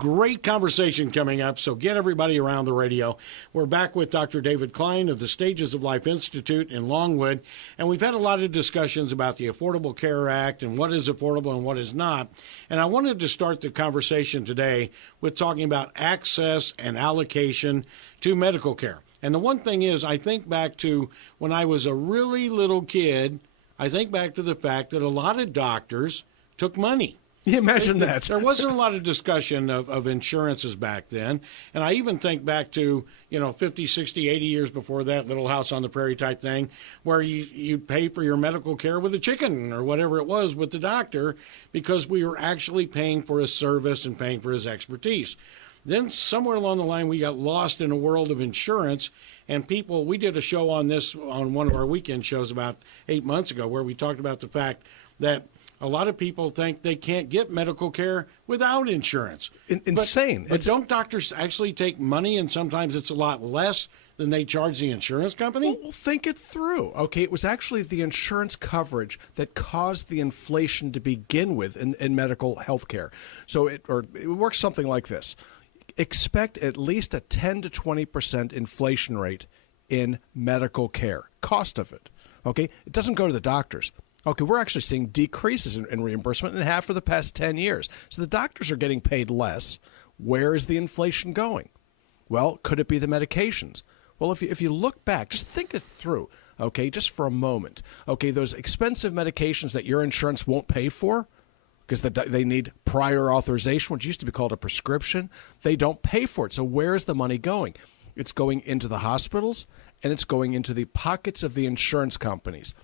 great conversation coming up, so get everybody around the radio. We're back with Dr. David Klein of the Stages of Life Institute in Longwood, and we've had a lot of discussions about the Affordable Care Act and what is affordable and what is not. And I wanted to start the conversation today with talking about access and allocation to medical care. And the one thing is, I think back to when I was a really little kid, I think back to the fact that a lot of doctors took money. Yeah, imagine that. There wasn't a lot of discussion of insurances back then. And I even think back to, 50, 60, 80 years before that, Little House on the Prairie type thing, where you'd pay for your medical care with a chicken or whatever it was with the doctor because we were actually paying for his service and paying for his expertise. Then somewhere along the line, we got lost in a world of insurance, and we did a show on this on one of our weekend shows about 8 months ago where we talked about the fact that a lot of people think they can't get medical care without insurance. Insane. But don't doctors actually take money, and sometimes it's a lot less than they charge the insurance company? Well, think it through. Okay, it was actually the insurance coverage that caused the inflation to begin with in medical health care. So it works something like this. Expect at least a 10 to 20% inflation rate in medical care, cost of it. Okay, it doesn't go to the doctors. Okay, we're actually seeing decreases in reimbursement in half for the past 10 years. So the doctors are getting paid less. Where is the inflation going? Well, could it be the medications? Well, if you look back, just think it through, okay, just for a moment. Okay, those expensive medications that your insurance won't pay for, because they need prior authorization, which used to be called a prescription, they don't pay for it. So where is the money going? It's going into the hospitals, and it's going into the pockets of the insurance companies.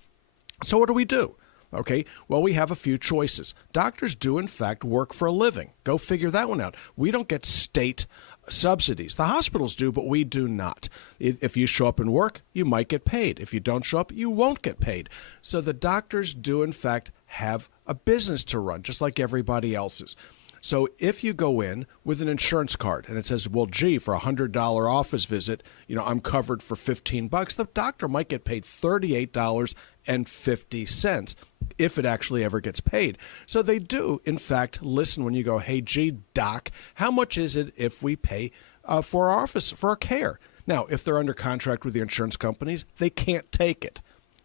So what do? Okay, well, we have a few choices. Doctors do, in fact, work for a living. Go figure that one out. We don't get state subsidies. The hospitals do, but we do not. If you show up and work, you might get paid. If you don't show up, you won't get paid. So the doctors do, in fact, have a business to run, just like everybody else's. So if you go in with an insurance card and it says, well, gee, for a $100 office visit, I'm covered for $15, the doctor might get paid $38.50 if it actually ever gets paid. So they do, in fact, listen when you go, hey, gee, doc, how much is it if we pay for our office, for our care? Now, if they're under contract with the insurance companies, they can't take it.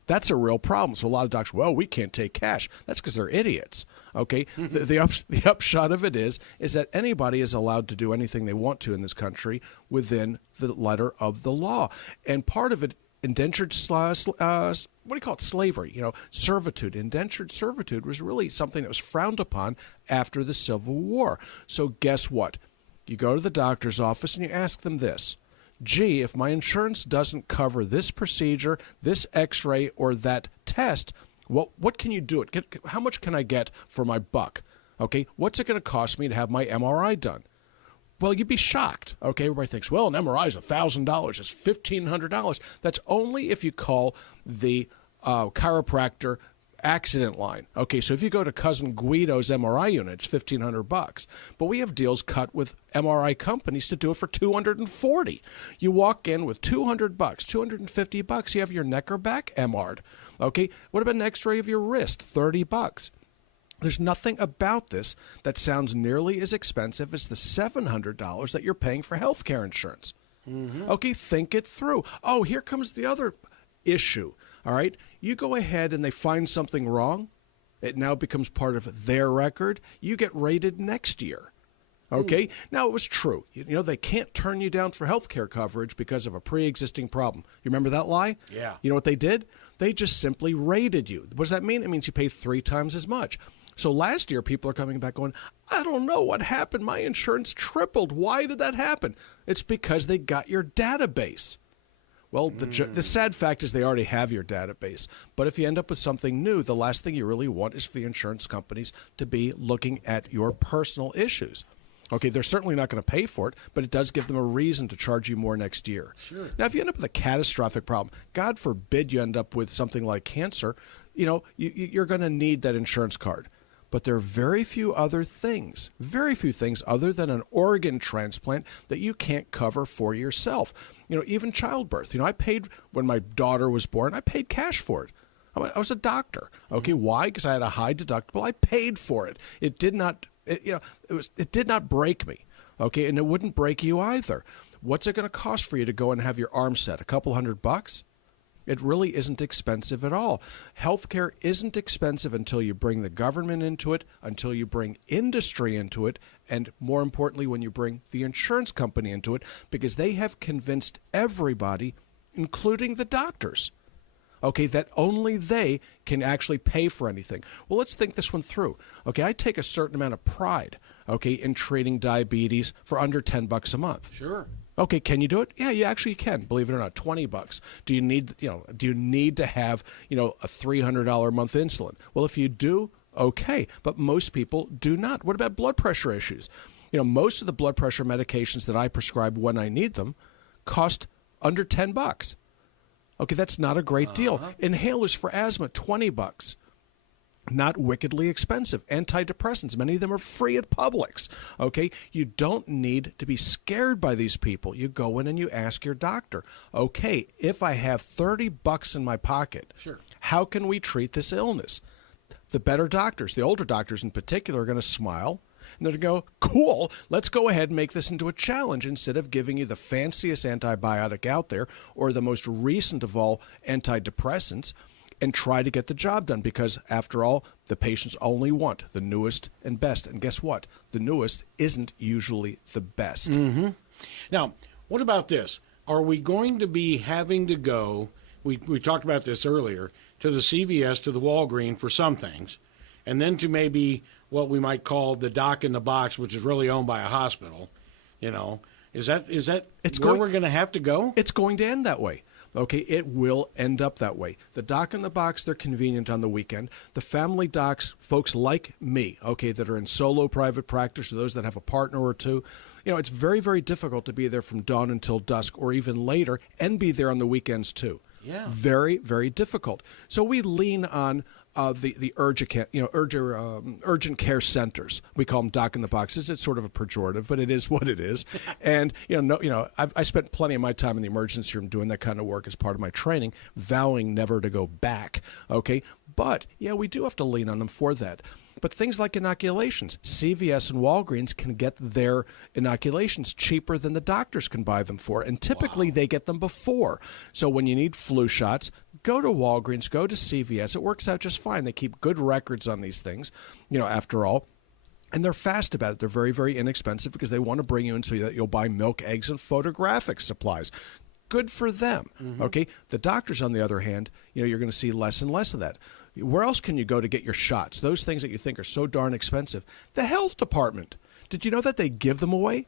That's a real problem. So a lot of doctors, well, we can't take cash. That's because they're idiots. Okay, the upshot of it is that anybody is allowed to do anything they want to in this country within the letter of the law. And part of it, indentured slavery, servitude. Indentured servitude was really something that was frowned upon after the Civil War. So guess what? You go to the doctor's office and you ask them this. Gee, if my insurance doesn't cover this procedure, this x-ray, or that test, what can you do? How much can I get for my buck? Okay, what's it going to cost me to have my MRI done? Well, you'd be shocked. Okay, everybody thinks, well, an MRI is $1,000. It's $1,500. That's only if you call the chiropractor accident line. Okay, so if you go to Cousin Guido's MRI unit, it's $1,500. But we have deals cut with MRI companies to do it for $240. You walk in with $200, $250. You have your neck or back MR'd. Okay, what about an X-ray of your wrist? $30. There's nothing about this that sounds nearly as expensive as the $700 that you're paying for health care insurance. Mm-hmm. Okay, think it through. Oh, here comes the other issue. All right, you go ahead and they find something wrong. It now becomes part of their record. You get rated next year. Okay, now it was true. They can't turn you down for health care coverage because of a pre-existing problem. You remember that lie? Yeah. You know what they did? They just simply rated you. What does that mean? It means you pay 3 times as much. So last year, people are coming back going, I don't know what happened. My insurance tripled. Why did that happen? It's because they got your database. Well, the sad fact is they already have your database. But if you end up with something new, the last thing you really want is for the insurance companies to be looking at your personal issues. Okay, they're certainly not going to pay for it, but it does give them a reason to charge you more next year. Sure. Now, if you end up with a catastrophic problem, God forbid you end up with something like cancer, you're going to need that insurance card. But there are very few things other than an organ transplant that you can't cover for yourself. Even childbirth. I paid, when my daughter was born, I paid cash for it. I was a doctor. Okay, why? Because I had a high deductible. I paid for it. It did not break me. okay, and it wouldn't break you either. What's it going to cost for you to go and have your arm set? A couple $100? It really isn't expensive at all. Healthcare isn't expensive until you bring the government into it, until you bring industry into it, and more importantly, when you bring the insurance company into it, because they have convinced everybody, including the doctors, okay, that only they can actually pay for anything. Well, let's think this one through. Okay, I take a certain amount of pride, okay, in treating diabetes for under $10 a month. Sure. Okay, can you do it? Yeah, you actually can. Believe it or not, $20. Do you need, do you need to have, a $300 a month insulin? Well, if you do, okay, but most people do not. What about blood pressure issues? Most of the blood pressure medications that I prescribe when I need them cost under $10. Okay, that's not a great deal. Inhalers for asthma, $20. Not wickedly expensive. Antidepressants, many of them are free at Publix. Okay, you don't need to be scared by these people. You go in and you ask your doctor, okay, if I have $30 in my pocket, sure, how can we treat this illness? The better doctors, the older doctors in particular, are going to smile. And they're going to go, cool, let's go ahead and make this into a challenge instead of giving you the fanciest antibiotic out there or the most recent of all antidepressants, and try to get the job done, because, after all, the patients only want the newest and best. And guess what? The newest isn't usually the best. Mm-hmm. Now, what about this? Are we going to be having to go, we talked about this earlier, to the CVS, to the Walgreens for some things, and then to maybe what we might call the doc in the box, which is really owned by a hospital? Is that where we're going to have to go? It's going to end that way. Okay, it will end up that way. The doc in the box, they're convenient on the weekend. The family docs, folks like me, okay, that are in solo private practice, or those that have a partner or two, it's very, very difficult to be there from dawn until dusk or even later and be there on the weekends too. Yeah. Very, very difficult. So we lean on the urgent care centers. We call them doc in the boxes. It's sort of a pejorative, but it is what it is. And I spent plenty of my time in the emergency room doing that kind of work as part of my training, vowing never to go back. Okay, but yeah, we do have to lean on them for that. But things like inoculations, CVS and Walgreens can get their inoculations cheaper than the doctors can buy them for. And typically they get them before. So when you need flu shots, go to Walgreens, go to CVS. It works out just fine. They keep good records on these things, after all. And they're fast about it. They're very, very inexpensive because they want to bring you in so that you'll buy milk, eggs, and photographic supplies. Good for them. Mm-hmm. Okay. The doctors, on the other hand, you're going to see less and less of that. Where else can you go to get your shots? Those things that you think are so darn expensive. The health department. Did you know that they give them away?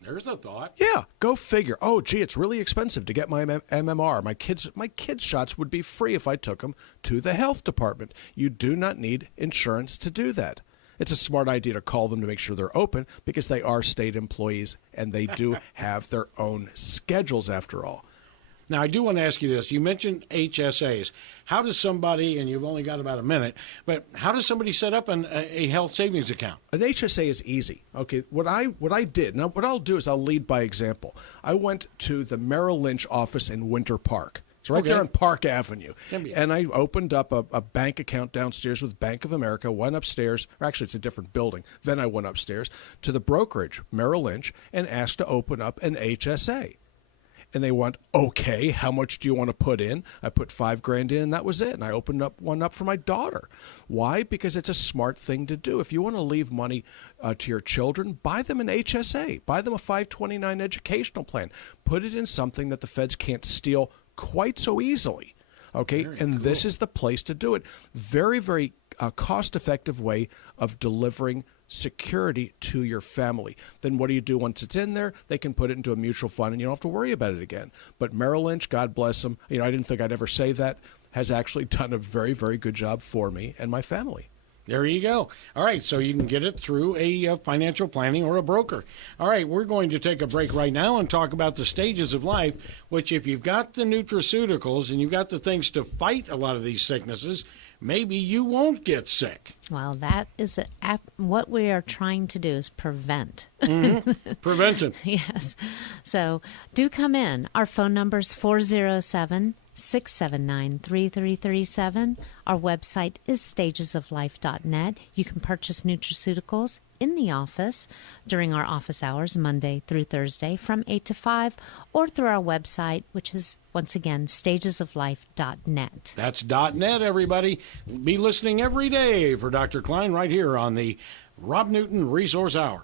There's a thought. Yeah, go figure. Oh, gee, it's really expensive to get my MMR. My kids' shots would be free if I took them to the health department. You do not need insurance to do that. It's a smart idea to call them to make sure they're open, because they are state employees and they do have their own schedules after all. Now, I do want to ask you this. You mentioned HSAs. How does somebody, and you've only got about a minute, but how does somebody set up a health savings account? An HSA is easy. Okay, what I did, now what I'll do is I'll lead by example. I went to the Merrill Lynch office in Winter Park. It's right there on Park Avenue. And I opened up a bank account downstairs with Bank of America, went upstairs, or actually it's a different building. Then I went upstairs to the brokerage, Merrill Lynch, and asked to open up an HSA. And they went, okay, how much do you want to put in? I put $5,000 in, and that was it. And I opened one up for my daughter. Why? Because it's a smart thing to do. If you want to leave money to your children, buy them an HSA. Buy them a 529 educational plan. Put it in something that the feds can't steal quite so easily. Okay, and this is the place to do it. Very, very cost-effective way of delivering security to your family. Then what do you do once it's in there? They can put it into a mutual fund and you don't have to worry about it again. But Merrill Lynch, God bless them, I didn't think I'd ever say that, has actually done a very, very good job for me and my family. There you go. All right, so you can get it through a financial planning or a broker. All right, we're going to take a break right now and talk about the stages of life, which if you've got the nutraceuticals and you've got the things to fight a lot of these sicknesses, maybe you won't get sick. Well, that is what we are trying to do is prevent. Mm-hmm. Prevention. Yes. So do come in. Our phone number is 407 679-3337. Our website is stagesoflife.net. You can purchase nutraceuticals in the office during our office hours, Monday through Thursday, from 8 to 5, or through our website, which is, once again, stagesoflife.net. That's .net, everybody. Be listening every day for Dr. Klein right here on the Rob Newton Resource Hour.